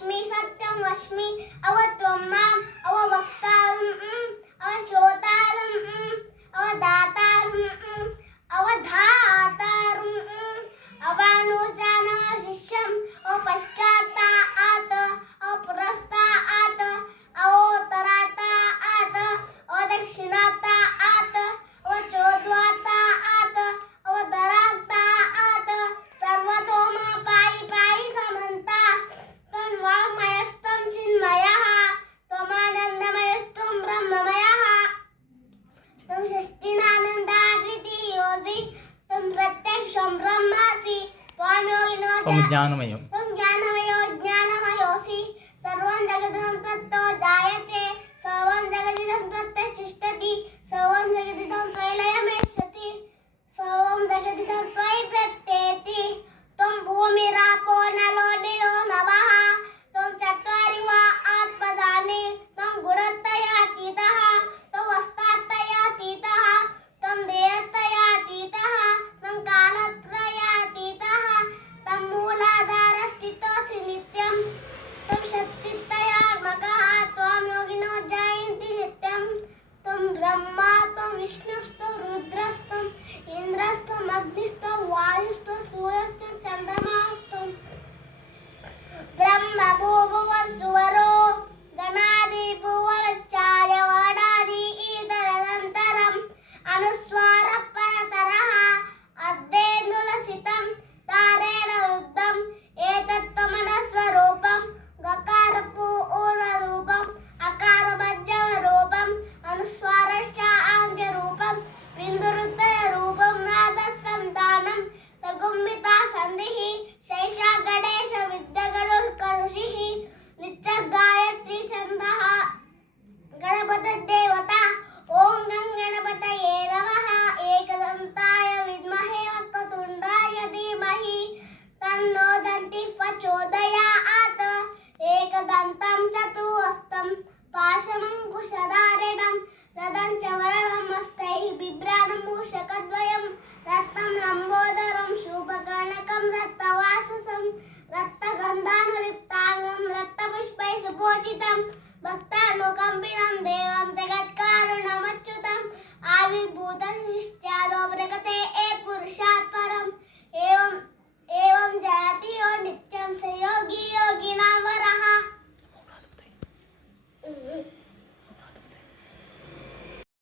ಲಕ್ಷ್ಮಿ ಸತ್ಯಂ ಲಕ್ಷ್ಮಿ ಅವತ್ವಮ್ಮ ಅವ ఆత్మ జ్ఞానమయం. Andamos. పాశమం కుశధారణం రథం చవరణమస్తై బిభ్రాణము శకద్వయం రత్నం లంబోదరం శుభగణకం రక్తవాససం రక్తగంధానులిప్తాంగం రక్తపుష్పై సుపోచితం భక్తానుకంపినం దేవం జగత్కారుణమచ్యుతం ఆవిర్భూతం ప్రకతే